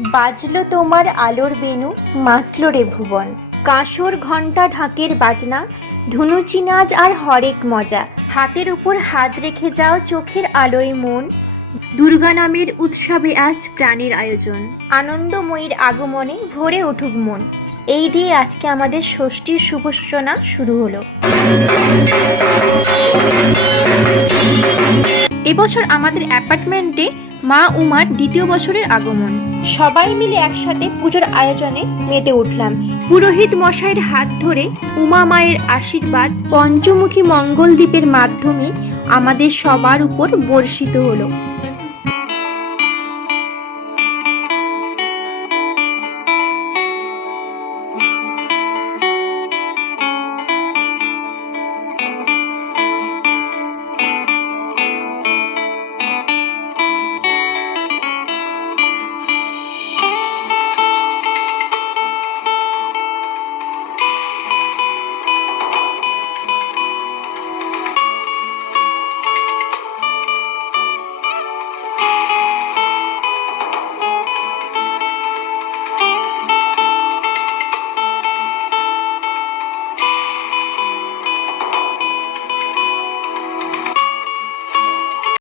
বাজলো তোমার আলোর বেনু মাতল রে ভুবন। কাঁসর ঘণ্টা ঢাকের বাজনা, ধুনুচি নাচ আর হরেক মজা। হাতের উপর হাত রেখে যাও চোখের আলোয় মন। দুর্গা নামের উৎসবে আজ প্রাণীর আয়োজন। আনন্দময়ীর আগমনে ভরে উঠুক মন। এই দিয়ে আজকে আমাদের ষষ্ঠীর শুভ সূচনা শুরু হলো। এবছর আমাদের অ্যাপার্টমেন্টে মা উমার দ্বিতীয় বছরের আগমন। সবাই মিলে একসাথে পুজোর আয়োজনে মেতে উঠলাম। পুরোহিত মশাইয়ের হাত ধরে উমা মায়ের আশীর্বাদ পঞ্চমুখী মঙ্গল দ্বীপের মাধ্যমে আমাদের সবার উপর বর্ষিত হলো।